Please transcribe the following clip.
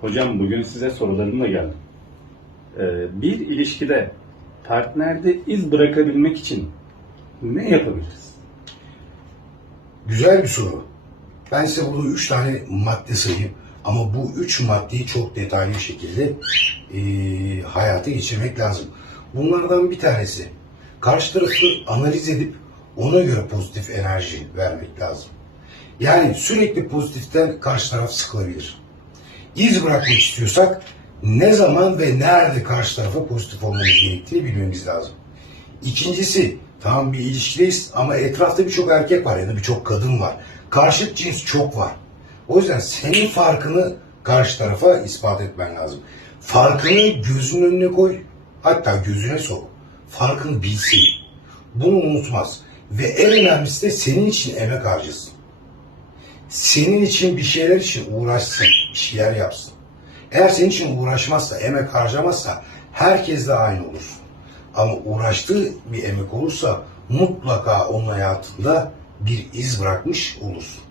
Hocam bugün size sorularımla geldim. Ee, bir ilişkide partnerde iz bırakabilmek için ne yapabiliriz? Güzel bir soru. Ben size burada üç tane madde sayayım. Ama bu üç maddeyi çok detaylı şekilde eee hayata geçirmek lazım. Bunlardan bir tanesi karşı tarafı analiz edip ona göre pozitif enerji vermek lazım. Yani sürekli pozitiften karşı taraf sıkılabilir. İz bırakmak istiyorsak ne zaman ve nerede karşı tarafa pozitif olmamız gerektiğini bilmemiz lazım. İkincisi, tamam bir ilişkideyiz ama etrafta birçok erkek var ya da birçok kadın var. Karşıt cins çok var. O yüzden senin farkını karşı tarafa ispat etmen lazım. Farkını gözünün önüne koy, hatta gözüne sok. Farkını bilsin. Bunu unutmaz. Ve en önemlisi de senin için emek harcasın. Senin için bir şeyler için uğraşsın, bir şeyler yapsın. Eğer senin için uğraşmazsa, emek harcamazsa herkesle aynı olursun. Ama uğraştığı bir emek olursa mutlaka onun hayatında bir iz bırakmış olursun.